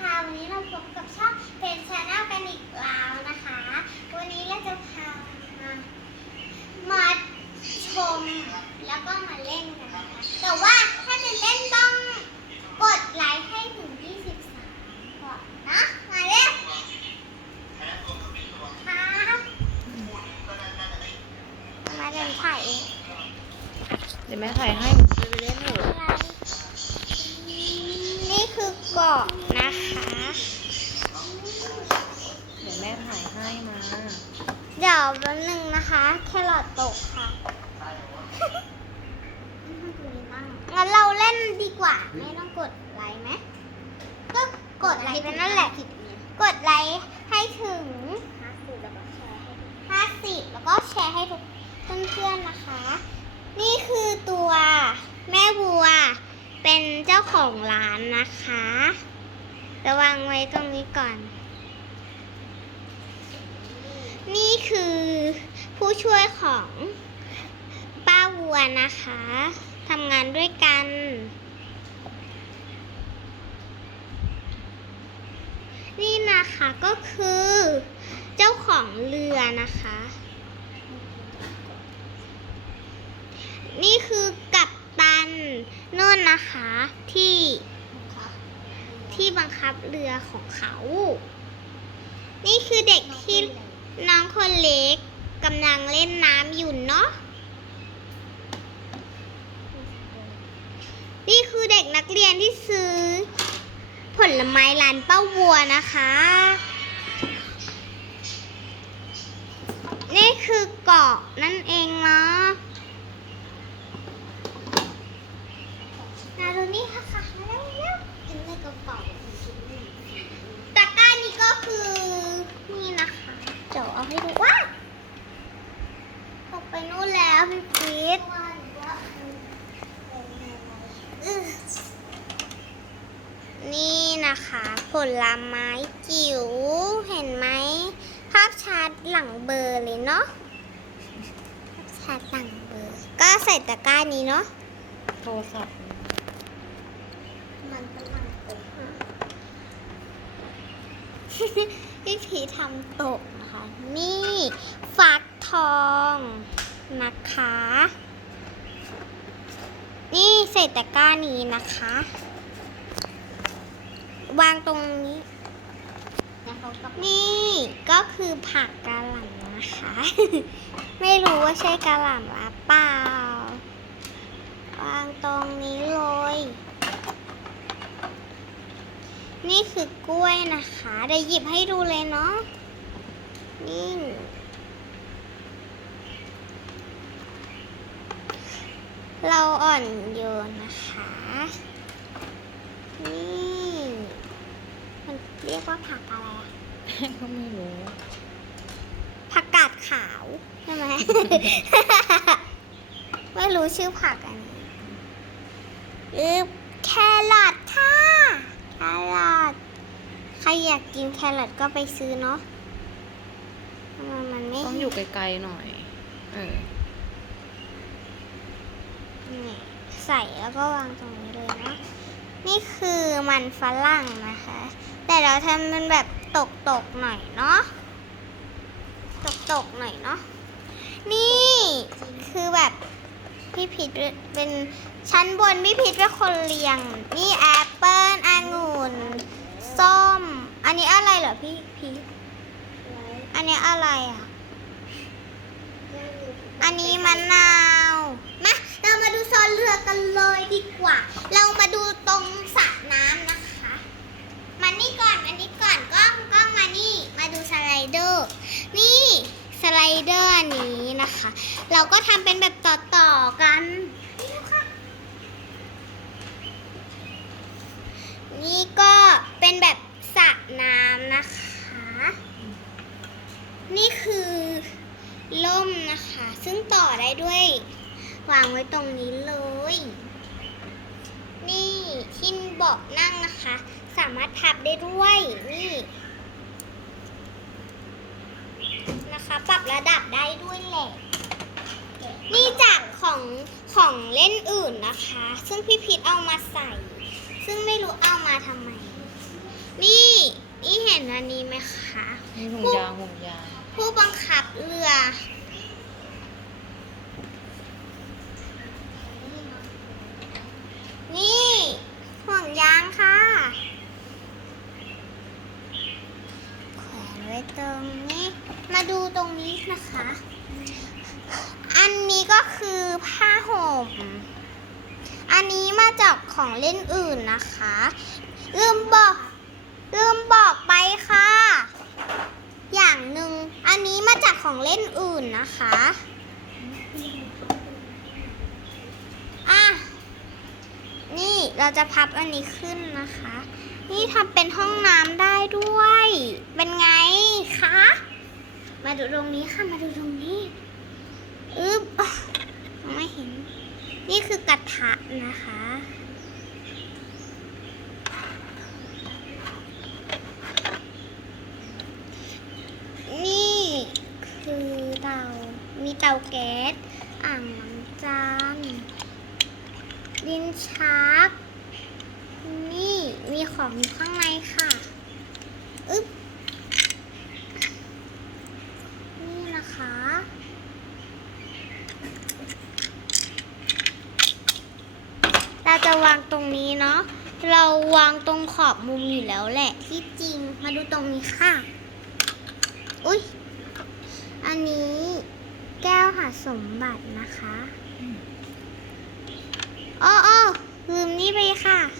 ค่ะวันนี้เราพบกับช่องเพนชาแนลกันอีกแล้วนะคะ วันนี้เราจะพามาชมแล้วก็มาเล่นกันนะคะแต่ว่าถ้าจะเล่นต้องกดไลค์ให้ถึง 23 ก่อนนะมาเร็วครับมาเดินถ่ายเองเดี๋ยวแม่ถ่ายให้หนูไปเล่นเถอะคือเกาะนะคะ เดี๋ยวแม่ถ่ายให้มา เดี๋ยวแป๊บนึงนะคะ แครอทตกค่ะ งั้นเราเล่นดีกว่า ไม่ต้องกดไลค์ไหมก็กดไลค์ไปนั่นแหละ กดไลค์ให้ถึง50แล้วก็แชร์ให้ทุกเพื่อนๆนะคะ นี่คือตัวแม่วัว เป็นเจ้าของร้านนะคะ ระวังไว้ตรงนี้ก่อน นี่คือ ผู้ช่วยของป้าวัวนะคะทำงานด้วยกัน นี่นะคะก็คือเจ้าของเรือนะคะ นี่คือกัปตันนู่นนะคะที่ที่บังคับเรือของเขา นี่คือเด็กที่น้องคนเล็ก กำลังเล่นน้ำอยู่เนาะ นี่คือเด็กนักเรียนที่ซื้อ ผลไม้ร้านป้าวัวนะคะ นี่คือเกาะนั่นเองเนาะนาดูนี่ค่ะค่ะแล้วแล้วกินในกระเป๋าตะกร้านี้ก็คือนี่นะคะ เดี๋ยวเอาให้ดูว่า ไปนู่นแล้วพี่พีทนี่นะคะ ผลไม้จิ๋วเห็นไหม ภาพชัดหลังเบอร์เลยเนาะภาพชัดหลังเบอร์ ก็ใส่ตะกร้านี้เนาะโทรศัพท์มันเป็นหลังเบอร์พี่พีทำตกนะคะ นี่ฟัก ทองนะคะ นี่ใส่ตะกร้านี้นะคะ วางตรงนี้ นี่ก็คือผักกะหล่ำนะคะ ไม่รู้ว่าใช่กะหล่ำหรือเปล่า วางตรงนี้เลย นี่คือกล้วยนะคะเดี๋ยวหยิบให้ดูเลยเนาะนี่ เราอ่อนโยนนะคะ นี่ มันเรียกว่าผักอะไรอะก็ไม่รู้ผักกาดขาวใช่ไหม ไม่รู้ชื่อผักอันนี้อือแครอทค่ะแครอทใครอยากกินแครอทก็ไปซื้อเนาะทำไมมันไม่ ต้องอยู่ไกลๆหน่อย เออ นี่ใส่แล้วก็วางตรงนี้เลยเนาะนี่คือมันฝรั่งนะคะ แต่เราทำมันแบบตกๆหน่อยเนาะตกๆหน่อยเนาะนี่คือแบบพี่ผิดเป็นชั้นบนพี่ผิดเป็นคนเรียง นี่แอปเปิ้ลองุ่นส้ม อันนี้อะไรเหรอพี่พีทอันนี้อะไรอะ อันนี้มะนาว มา เรามาดูโซน เรือกันเลยดีกว่า เรามาดูตรงสระน้ำนะคะ มานี่ก่อนอันนี้ก่อนกล้องกล้องมานี่ มาดูสไลเดอร์ นี่สไลเดอร์อันนี้นะคะ เราก็ทำเป็นแบบต่อๆกันนี่ค่ะนี่ก็เป็นแบบสระน้ำนะคะ นี่คือล่มนะคะ ซึ่งต่อได้ด้วย วางไว้ตรงนี้เลย นี่ที่เบาะนั่งนะคะ สามารถพับได้ด้วย นี่นะคะปรับระดับได้ด้วยแหละนี่จากของของเล่นอื่นนะคะ ซึ่งพี่พิษเอามาใส่ ซึ่งไม่รู้เอามาทำไม นี่เห็นอันนี้ไหมคะมีห่วงยางห่วงยางผู้บังคับเรือ นี่ห่วงยางค่ะ แขวนไว้ ตรงนี้ มาดูตรงนี้นะคะ อันนี้ก็คือผ้าห่ม อันนี้มาจากของเล่นอื่นนะคะ ลืมบอกลืมบอกไปค่ะ อย่างหนึ่งอันนี้มาจากของเล่นอื่นนะคะอะนี่เราจะพับอันนี้ขึ้นนะคะ นี่ทำเป็นห้องน้ำได้ด้วย เป็นไงคะ มาดูตรงนี้ค่ะ มาดูตรงนี้ อึ๊บมองไม่เห็น นี่คือกระทะนะคะ นี่คือเตา มีเตาแก๊ส อ่างล้างจานดินชัก ของอยู่ข้างในค่ะอึ๊บนี่นะคะ เราจะวางตรงนี้เนาะเราวางตรงขอบมุมอยู่แล้วแหละ ที่จริงมาดูตรงนี้ค่ะ อุ้ยอันนี้แก้วหาสมบัตินะคะอ้ออ้อลืมนี่ไปค่ะนี่เหยื่อ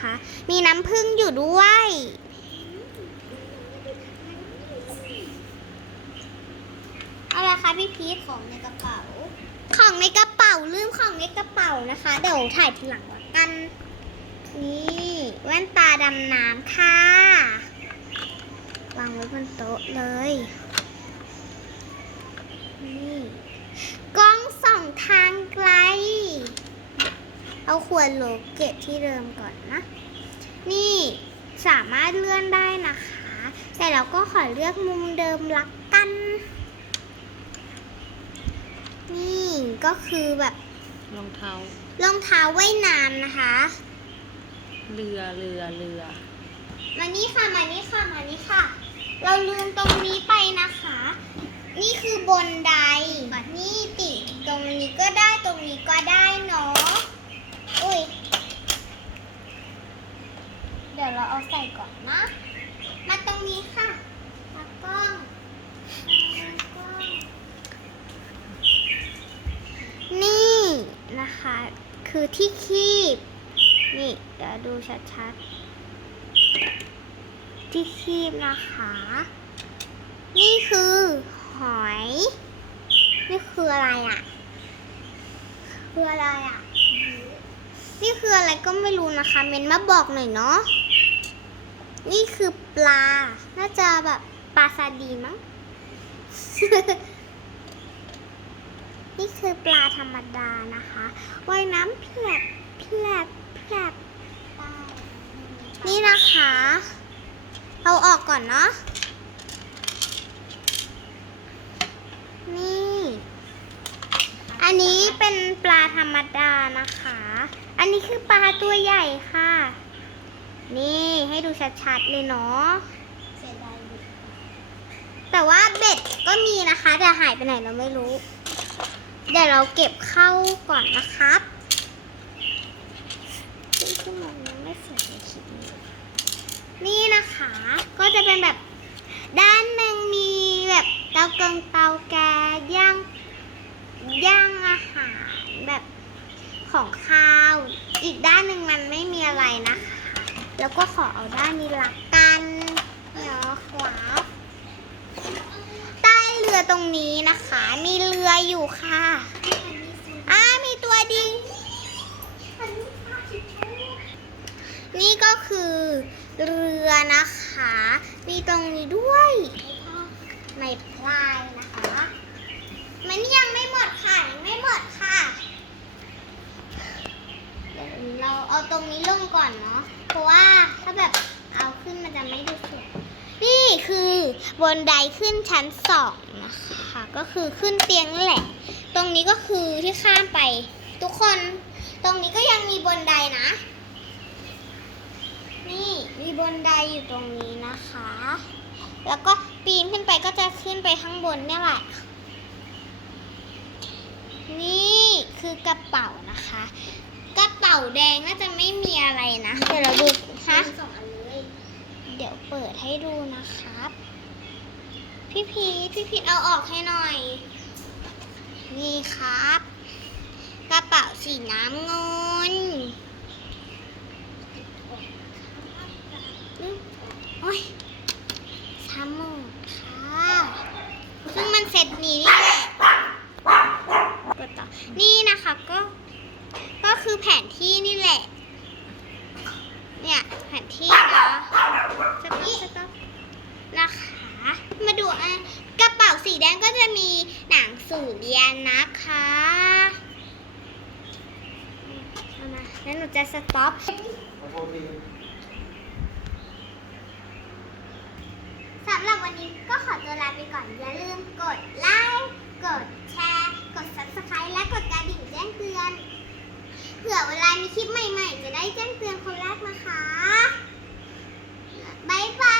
นะคะ มีน้ำผึ้งอยู่ด้วย อะไรคะพี่พีทของในกระเป๋า ของในกระเป๋าลืมของในกระเป๋านะคะ เดี๋ยวถ่ายทีหลังละกัน นี่แว่นตาดำน้ำค่ะ วางไว้บนโต๊ะเลย นี่ กล้องส่องทางไกล เอาขวดโหลเก็บที่เดิมก่อนนะ นี่สามารถเลื่อนได้นะคะ แต่เราก็ขอเลือกมุมเดิมละกัน นี่ก็คือแบบรองเท้ารองเท้าว่ายน้ำนะคะ เรือเรือเรือ มานี่ค่ะมานี่ค่ะมานี่ค่ะ เราลืมตรงนี้ไปนะคะ นี่คือบนไดนี่ติดตรงนี้ก็ได้ตรงนี้ก็ได้เนาะ อุ้ย เดี๋ยวเราเอาใส่ก่อนนะ มาตรงนี้ค่ะมากล้องมากล้อง นี่นะคะ คือที่คีบ นี่เดี๋ยวดูชัดๆ ที่คีบนะคะ นี่คือหอย นี่คืออะไรอะ่ะ คืออะไรอะ่ะ นี่คืออะไรก็ไม่รู้นะคะ เมนมาบอกหน่อยเนาะ นี่คือปลา น่าจะแบบปลาซาดีมั้ง นี่คือปลาธรรมดานะคะว่ายน้ำแผลบแผลบแผลบนี่นะคะ เอาออกก่อนเนาะ นี่ อันนี้เป็นปลาธรรมดานะคะ อันนี้คือปลาตัวใหญ่ค่ะ นี่ให้ดูชัดๆเลยเนาะแต่ว่าเบ็ดก็มีนะคะ แต่หายไปไหนเราไม่รู้ เดี๋ยวเราเก็บเข้าก่อนนะครับที่มันยังไม่เสร็จในคลิปนี้นี่นะคะ ก็จะเป็นแบบด้านหนึ่งมีแบบเตาเกิงเตาแก๊ย่างย่างอาหารแบบของข้าว อีกด้านหนึ่งมันไม่มีอะไรนะคะ แล้วก็ขอเอาด้านนี้ละกันเนาะครับใต้เรือตรงนี้นะคะ มีเรืออยู่ค่ะอ่ามีตัวดิงนี่ก็คือเรือนะคะ มีตรงนี้ด้วยไม้พลายนะคะ มันยังไม่หมดค่ะยังไม่หมดค่ะ เราเอาตรงนี้ลงก่อนเนาะ เพราะว่าถ้าแบบเอาขึ้นมันจะไม่ดูสวย นี่คือบนไดขึ้นชั้นสองนะคะ ก็คือขึ้นเตียงแหละ ตรงนี้ก็คือที่ข้ามไป ทุกคน ตรงนี้ก็ยังมีบนไดนะ นี่มีบบนไดอยู่ตรงนี้นะคะ แล้วก็ปีนขึ้นไปก็จะขึ้นไปข้างบนเนี่ยแหละนี่คือกระเป๋านะคะ กระเป๋าแดงน่าจะไม่มีอะไรนะเดี๋ยวเราดูฮะสองอันเลยเดี๋ยวเปิดให้ดูนะครับ พี่พีทพี่พีทเอาออกให้หน่อย นี่ครับ กระเป๋าสีน้ำเงินอืมโอ้ยสามหมดค่ะ ซึ่งมันเซตนี้นี่ สต็อปสำหรับวันนี้ก็ขอตัวลาไปก่อน อย่าลืมกดไลค์ กดแชร์ กด subscribe และกดกระดิ่งแจ้งเตือน เผื่อเวลามีคลิปใหม่ๆ จะได้แจ้งเตือนคนแรกนะคะ บ๊ายบาย